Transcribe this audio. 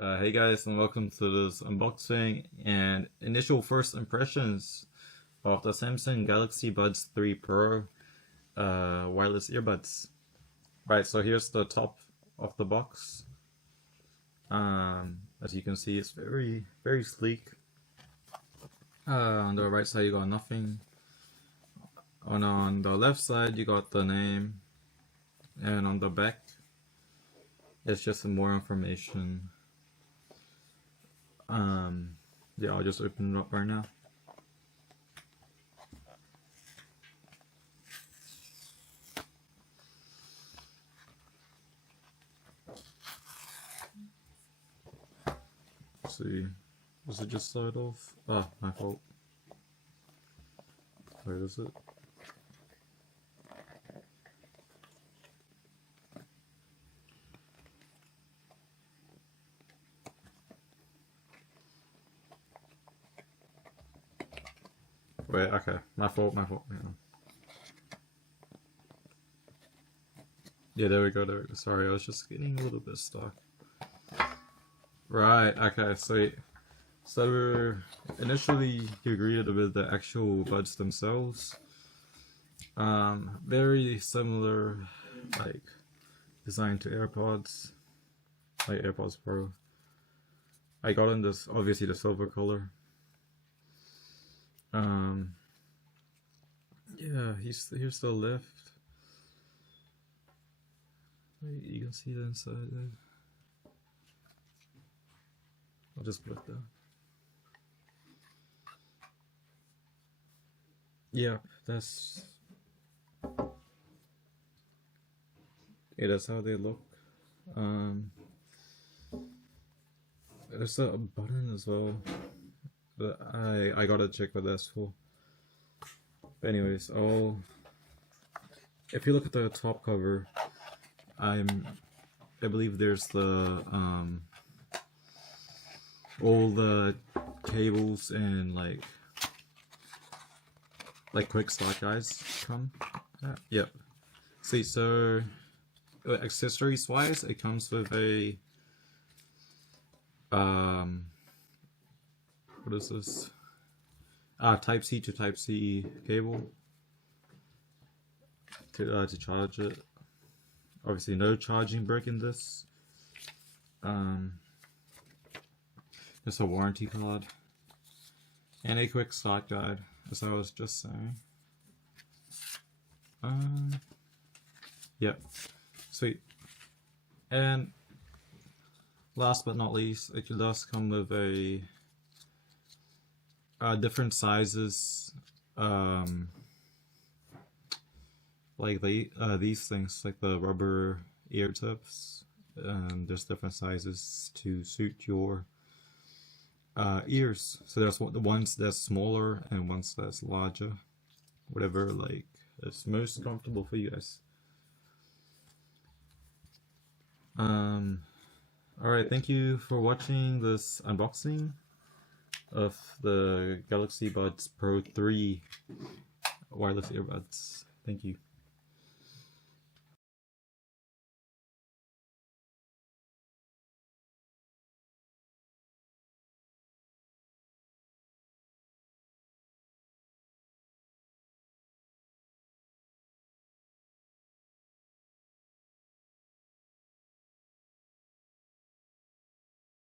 Hey guys, and welcome to this unboxing and initial first impressions of the Samsung Galaxy Buds 3 Pro wireless earbuds. Right, so here's the top of the box. As you can see, it's very sleek. On the right side, you got nothing. On the left side, you got the name, and on the back, it's just some more information. Yeah, I'll just open it up right now. Let's see, does it just slide off? Ah, my fault. Where is it? Wait, okay, my fault. Yeah, there we go. Sorry, I was just getting a little bit stuck. Right, okay, so initially you greeted with the actual buds themselves. Very similar, like, design to AirPods, like AirPods Pro. I got in this, obviously the silver color. Yeah, here's the left. You can see the inside there. I'll just put it down. Yeah, that's how they look. There's a button as well, but I gotta check what that's for. But anyways, if you look at the top cover, I believe there's the all the cables and like quick start guides come. Yep. See, so accessories wise, it comes with a what is this? Type C to Type C cable to charge it. Obviously, no charging brick in this. There's a warranty card and a quick start guide, as I was just saying. Yep, sweet. And last but not least, it does come with a different sizes, like these things, like the rubber ear tips. There's different sizes to suit your ears. So there's the ones that's smaller and ones that's larger, whatever like is most comfortable for you guys. Alright, thank you for watching this unboxing of the Galaxy Buds Pro 3 wireless earbuds. Thank you.